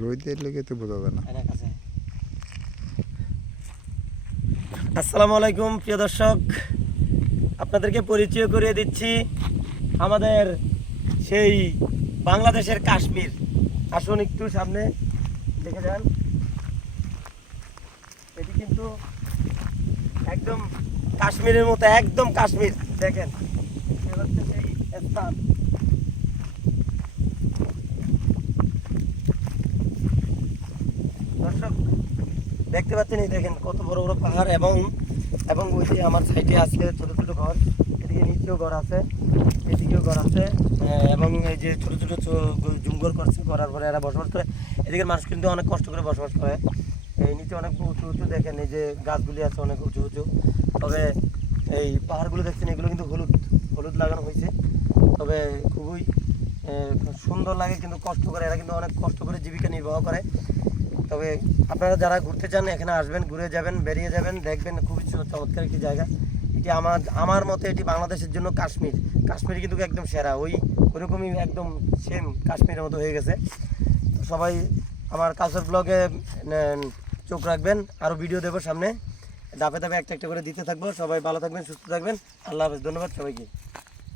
রোদের লেগে তো বোঝা না। আসসালামু আলাইকুম, প্রিয় দর্শক। আপনাদেরকে পরিচয় করিয়ে দিচ্ছি আমাদের সেই বাংলাদেশের কাশ্মীর। আসুন একটু সামনে দেখে যান। এটি কিন্তু একদম কাশ্মীরের মতো, একদম কাশ্মীর। দেখেন হচ্ছে সেই স্থান। দেখতে পাচ্ছেন এই দেখেন কত বড় বড় পাহাড় এবং এবং ওই যে আমার সাইডে আছে ছোট ছোট ঘর, এদিকে নিচেও ঘর আছে, এদিকেও ঘর আছে এবং এই যে ছোট ছোট জঙ্গল করছে করার পরে এরা বসবাস করে। এদিকের মানুষ কিন্তু অনেক কষ্ট করে বসবাস করে। এই নিচে অনেক উঁচু উঁচু দেখেন, এই যে গাছগুলি আছে অনেক উঁচু উঁচু। তবে এই পাহাড়গুলো দেখছেন, এগুলো কিন্তু হলুদ হলুদ লাগানো হয়েছে। তবে খুবই সুন্দর লাগে, কিন্তু কষ্ট করে, এরা কিন্তু অনেক কষ্ট করে জীবিকা নির্বাহ করে। তবে আপনারা যারা ঘুরতে চান, এখানে আসবেন, ঘুরে যাবেন, বেরিয়ে যাবেন, দেখবেন খুবই চমৎকার একটি জায়গা। এটি আমার আমার মতে এটি বাংলাদেশের জন্য কাশ্মীর। কাশ্মীর কিন্তু একদম সেরা, ওই, ওরকমই একদম সেম কাশ্মীরের মতো হয়ে গেছে। তো সবাই আমার কালচার ব্লগে চোখ রাখবেন আরও ভিডিও দেবো সামনে। ধাপে ধাপে একটা একটা করে দিতে থাকব। সবাই ভালো থাকবেন, সুস্থ থাকবেন। আল্লাহ হাফেজ, ধন্যবাদ সবাইকে।